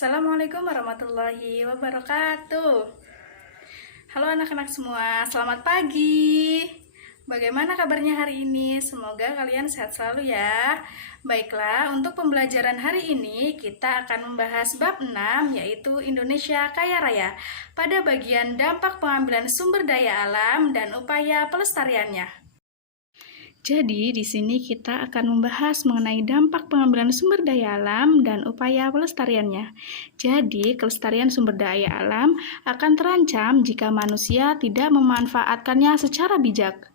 Assalamualaikum warahmatullahi wabarakatuh. Halo anak-anak semua, selamat pagi. Bagaimana kabarnya hari ini? Semoga kalian sehat selalu ya. Baiklah, untuk pembelajaran hari ini kita akan membahas bab 6 yaitu Indonesia Kaya Raya pada bagian dampak pengambilan sumber daya alam dan upaya pelestariannya. Jadi, di sini kita akan membahas mengenai dampak pengambilan sumber daya alam dan upaya pelestariannya. Jadi, kelestarian sumber daya alam akan terancam jika manusia tidak memanfaatkannya secara bijak.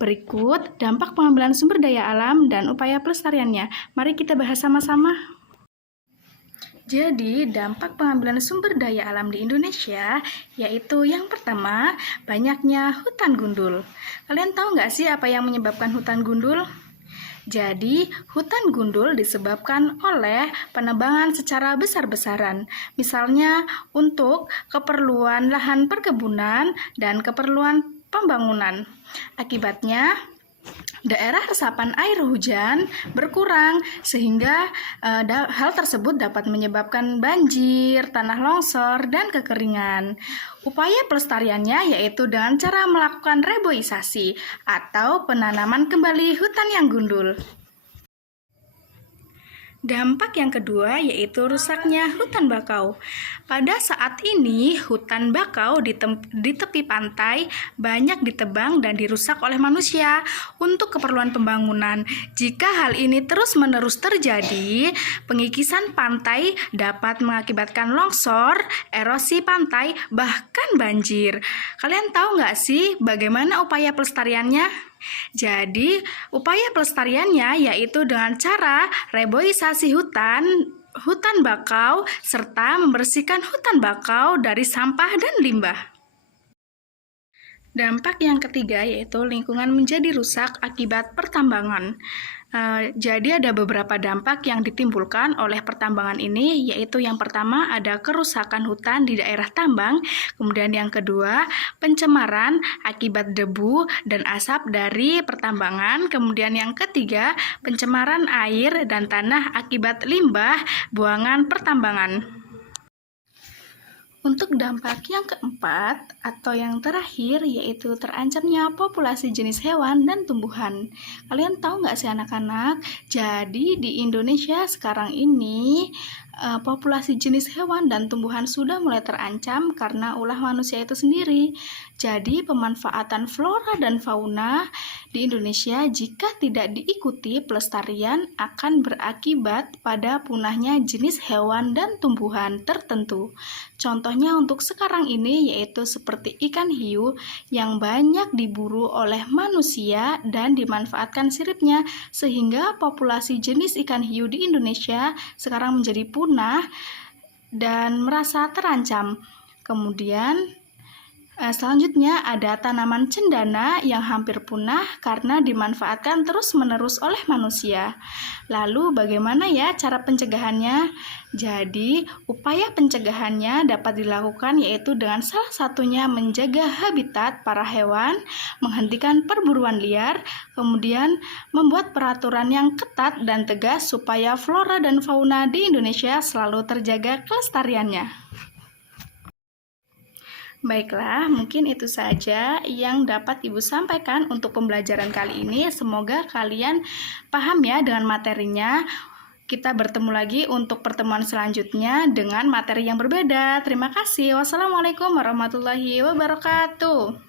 Berikut dampak pengambilan sumber daya alam dan upaya pelestariannya. Mari kita bahas sama-sama. Jadi, dampak pengambilan sumber daya alam di Indonesia yaitu yang pertama, banyaknya hutan gundul. Kalian tahu nggak sih apa yang menyebabkan hutan gundul? Jadi, hutan gundul disebabkan oleh penebangan secara besar-besaran. Misalnya, untuk keperluan lahan perkebunan dan keperluan pembangunan. Akibatnya, daerah resapan air hujan berkurang sehingga hal tersebut dapat menyebabkan banjir, tanah longsor, dan kekeringan. Upaya pelestariannya yaitu dengan cara melakukan reboisasi atau penanaman kembali hutan yang gundul. Dampak yang kedua yaitu rusaknya hutan bakau. Pada saat ini, hutan bakau di tepi pantai banyak ditebang dan dirusak oleh manusia untuk keperluan pembangunan. Jika hal ini terus-menerus terjadi, pengikisan pantai dapat mengakibatkan longsor, erosi pantai, bahkan banjir. Kalian tahu nggak sih bagaimana upaya pelestariannya? Jadi, upaya pelestariannya yaitu dengan cara reboisasi hutan bakau, serta membersihkan hutan bakau dari sampah dan limbah. Dampak yang ketiga yaitu lingkungan menjadi rusak akibat pertambangan. Jadi ada beberapa dampak yang ditimbulkan oleh pertambangan ini, yaitu yang pertama ada kerusakan hutan di daerah tambang, kemudian yang kedua pencemaran akibat debu dan asap dari pertambangan, kemudian yang ketiga pencemaran air dan tanah akibat limbah buangan pertambangan. Untuk dampak yang keempat atau yang terakhir yaitu terancamnya populasi jenis hewan dan tumbuhan. Kalian tahu nggak sih anak-anak? Jadi di Indonesia sekarang ini populasi jenis hewan dan tumbuhan sudah mulai terancam karena ulah manusia itu sendiri. Jadi pemanfaatan flora dan fauna di Indonesia jika tidak diikuti pelestarian akan berakibat pada punahnya jenis hewan dan tumbuhan tertentu. Contohnya untuk sekarang ini yaitu seperti ikan hiu yang banyak diburu oleh manusia dan dimanfaatkan siripnya sehingga populasi jenis ikan hiu di Indonesia sekarang menjadi punah dan merasa terancam. Kemudian selanjutnya ada tanaman cendana yang hampir punah karena dimanfaatkan terus-menerus oleh manusia. Lalu bagaimana ya cara pencegahannya? Jadi upaya pencegahannya dapat dilakukan yaitu dengan salah satunya menjaga habitat para hewan, menghentikan perburuan liar, kemudian membuat peraturan yang ketat dan tegas supaya flora dan fauna di Indonesia selalu terjaga kelestariannya. Baiklah, mungkin itu saja yang dapat Ibu sampaikan untuk pembelajaran kali ini. Semoga kalian paham ya dengan materinya. Kita bertemu lagi untuk pertemuan selanjutnya dengan materi yang berbeda. Terima kasih. Wassalamualaikum warahmatullahi wabarakatuh.